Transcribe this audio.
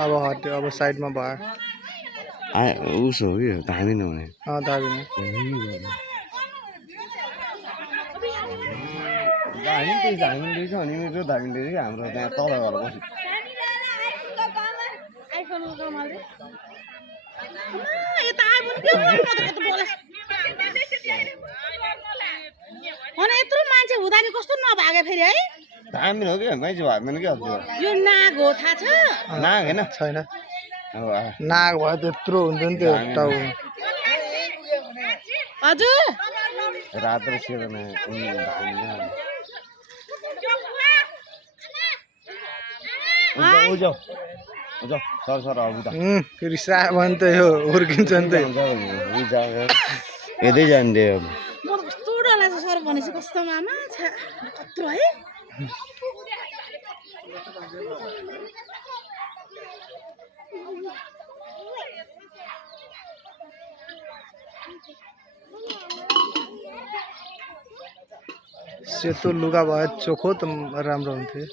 अब हट्यो अब साइडमा भयो उसो हो कि धामी नहुने दाबी धामी छ अनि मेरो धामी हाम्रो त्यहाँ तल घर बस्यो यत्रो मान्छे हुँदा नि कस्तो नभागे फेरि है धामी हो कि मान्छे भाग्दैन कि यो नाग हो थाहा छ नाग होइन छैन नाग भयो त्यत्रो हुन्छ नि त्यो टाउ हजुर रातो सेतो सर सर फेरि सायो भने त यो हुर्किन्छ नि त हेर्दै जान्थ्यो म त कस्तो डर लाग्छ सर भनेपछि कस्तो मामा कत्रो है सेतो लुगा भयो चोखो त राम्रो हुन्थ्यो